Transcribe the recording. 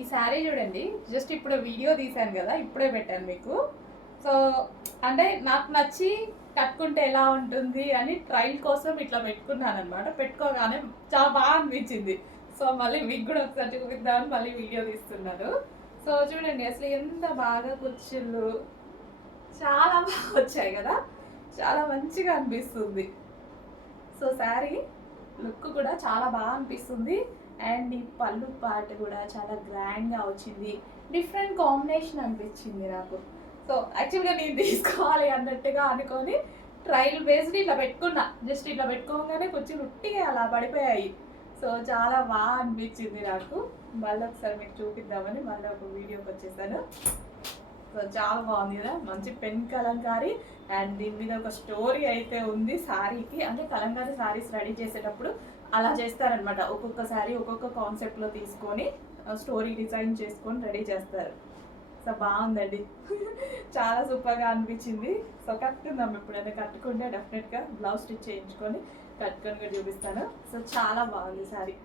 ఈ శారీ చూడండి, జస్ట్ ఇప్పుడు వీడియో తీశాను కదా, ఇప్పుడే పెట్టాను మీకు. సో అంటే నాకు నచ్చి కట్టుకుంటే ఎలా ఉంటుంది అని ట్రైల్ కోసం ఇట్లా పెట్టుకున్నాను అనమాట. పెట్టుకోగానే చాలా బాగా అనిపించింది. సో మళ్ళీ మీకు కూడా ఒకసారి చూపిద్దామని మళ్ళీ వీడియో తీస్తున్నాను. సో చూడండి అసలు ఎంత బాగా కుర్చీలు చాలా బాగా వచ్చాయి కదా, చాలా మంచిగా అనిపిస్తుంది. సో శారీ లుక్ కూడా చాలా బాగా అనిపిస్తుంది. అండ్ ఈ పళ్ళు పార్ట్ కూడా చాలా గ్రాండ్గా వచ్చింది. డిఫరెంట్ కాంబినేషన్ అనిపించింది నాకు. సో యాక్చువల్గా నేను తీసుకోవాలి అన్నట్టుగా అనుకొని ట్రయల్ బేస్డ్ ఇట్లా పెట్టుకున్నా. జస్ట్ ఇట్లా పెట్టుకోగానే కొంచెం ఉట్టిగా అలా పడిపోయాయి. సో చాలా బాగా అనిపించింది నాకు. మళ్ళీ ఒకసారి మీకు చూపిద్దామని మళ్ళీ ఒక వీడియోకి వచ్చేసాను. సో చాలా బాగుంది కదా, మంచి పెన్ కలంకారీ. అండ్ దీని మీద ఒక స్టోరీ అయితే ఉంది శారీకి. అంటే కలంకారీ శారీస్ రెడీ చేసేటప్పుడు అలా చేస్తారనమాట. ఒక్కొక్క శారీ ఒక్కొక్క కాన్సెప్ట్లో తీసుకొని స్టోరీ డిజైన్ చేసుకొని రెడీ చేస్తారు. సో బాగుందండి. చాలా సూపర్గా అనిపించింది. సో కట్టుకుందాం, ఎప్పుడైనా కట్టుకుంటే డెఫినెట్గా బ్లౌజ్ స్టిచ్ చేయించుకొని కట్టుకొని కూడా చూపిస్తాను. సో చాలా బాగుంది శారీ.